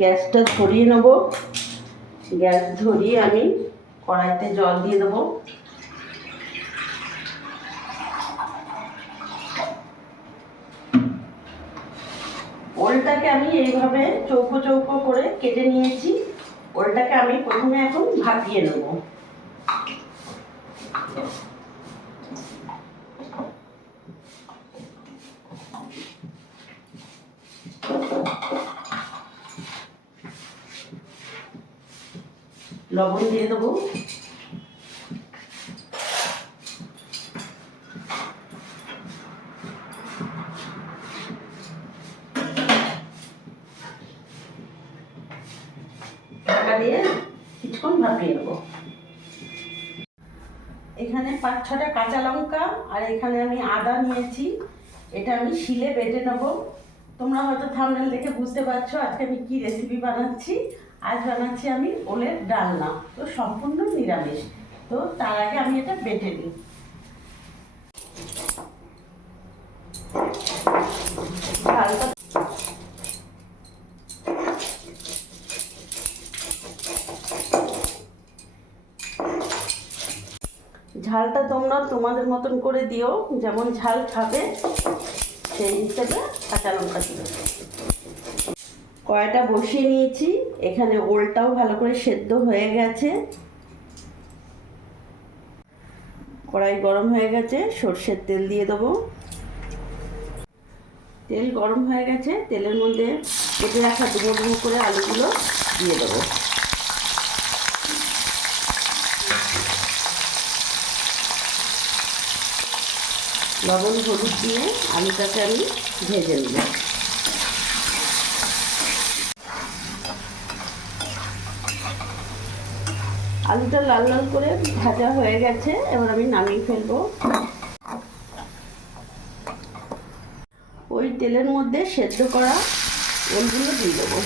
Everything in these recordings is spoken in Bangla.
গ্যাসটা ধরিয়ে নেব। গ্যাস ধরিয়ে আমি কড়াইতে জল দিয়ে দেবো। ওলটাকে আমি এইভাবে চৌকো চৌকো করে কেটে নিয়েছি। ওলটাকে আমি প্রথমে এখন ভাপিয়ে নেব। লবণ দিয়ে দেবো। ঢাকা দিয়ে কিছুক্ষণ ভাপিয়ে নেব। এখানে 5-6টা কাঁচা লঙ্কা আর এখানে আমি আদা নিয়েছি। এটা আমি শিলে বেটে নেব। তোমরা হয়তো থাম্বনেল দেখে বুঝতে পারছো আজকে আমি কি রেসিপি বানাচ্ছি। আজ বানাচ্ছি আমি ওলের ডালনা, তো সম্পূর্ণ নিরামিষ। তো তার আগে আমি এটা বেটে নিই। ঝালটা ঝালটা তোমরা তোমাদের মতন করে দিও, যেমন ঝাল খাবে সেই হিসেবে কাঁচা লঙ্কা দিও। কড়াইটা বসিয়ে নিয়েছি। এখানে ওলটাও ভালো করে সেদ্ধ হয়ে গেছে। কড়াই গরম হয়ে গেছে, সর্ষের তেল দিয়ে দেবো। তেল গরম হয়ে গেছে, তেলের মধ্যে কেটে রাখা ডুমো ডুমো করে আলুগুলো দিয়ে দেবো। লবণ হলুদ দিয়ে আলুটাকে আমি ভেজে নেব। আলুটা লাল লাল করে ভাজা হয়ে গেছে, এবার আমি নামিয়ে ফেলবো। ওই তেলের মধ্যে সেদ্ধ করা ওলগুলো দিয়ে দেবো।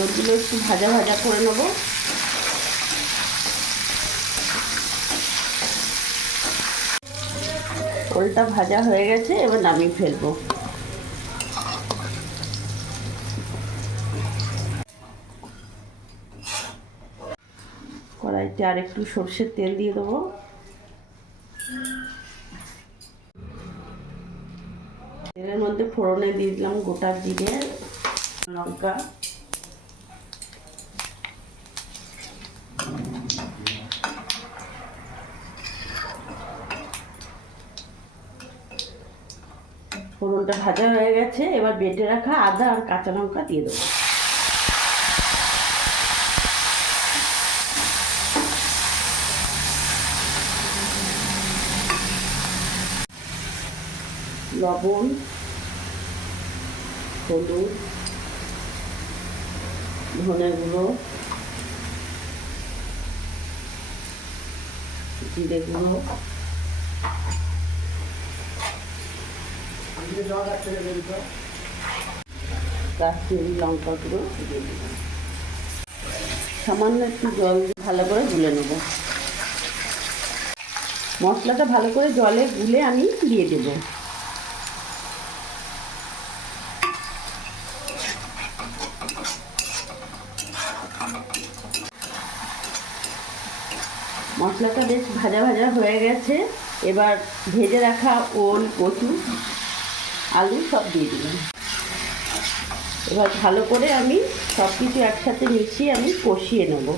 ওলগুলো একটু ভাজা ভাজা করে নেব। ওলটা ভাজা হয়ে গেছে, এবার নামিয়ে ফেলবো। কড়াইতে আর একটু সর্ষের তেল দিয়ে দেবো। তেলের মধ্যে ফোড়নে দিয়ে দিলাম গোটা জিরে, লঙ্কা, ফোড়নটা ভাজা হয়ে গেছে, এবার বেটে রাখা আদা আর কাঁচা লঙ্কা দিয়ে দেবো। লবণ, হলুদ, ধনে গুঁড়ো, জিরে গুঁড়ো, কাশ্মীরি লঙ্কা গুঁড়ো দিয়ে দেবো। সামান্য একটু জল ভালো করে গুলে নেব। মশলাটা ভালো করে জলে গুলে আমি দিয়ে দেব। মশলাটা বেশ ভাজা ভাজা হয়ে গেছে, এবার ভেজে রাখা ওল, কচু, আলু সব দিয়ে দিলাম। এবার ভালো করে আমি সব কিছু একসাথে মিশিয়ে আমি কষিয়ে নেব।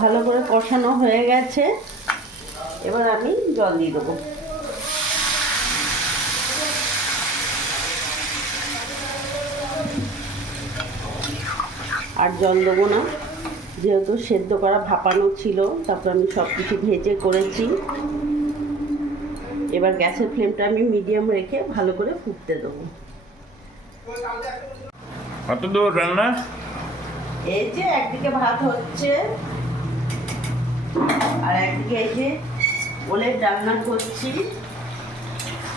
ভালো করে কষানো হয়ে গেছে, এবার আমি জল দিয়ে দেবো। আর জল দেবো না, যেহেতু সেদ্ধ করা ভাপানো ছিল, তারপর আমি সব কিছু ভেজে করেছি। এবার গ্যাসের ফ্লেমটা আমি মিডিয়াম রেখে ভালো করে ফুটতে দেবো। কত দূর রান্না? এই যে একদিকে ভাত হচ্ছে আর একদিকে এই যে ওলের ডালনা করছি,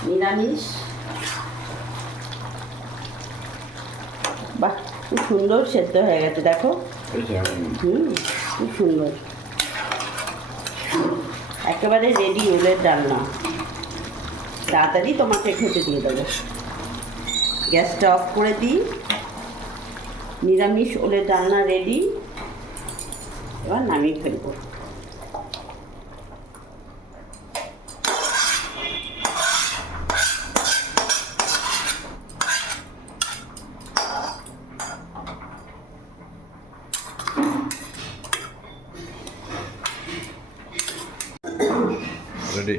নিরামিষ। বাহ, খুব সুন্দর সেদ্ধ হয়ে গেছে, দেখো। খুব সুন্দর, একেবারে রেডি ওলের ডালনা। তাড়াতাড়ি তোমাকে খেতে দিয়ে দেবো। গ্যাসটা অফ করে দিই। নিরামিষ ওলের ডালনা রেডি। এবার নামিয়ে ফেলবো। Ready.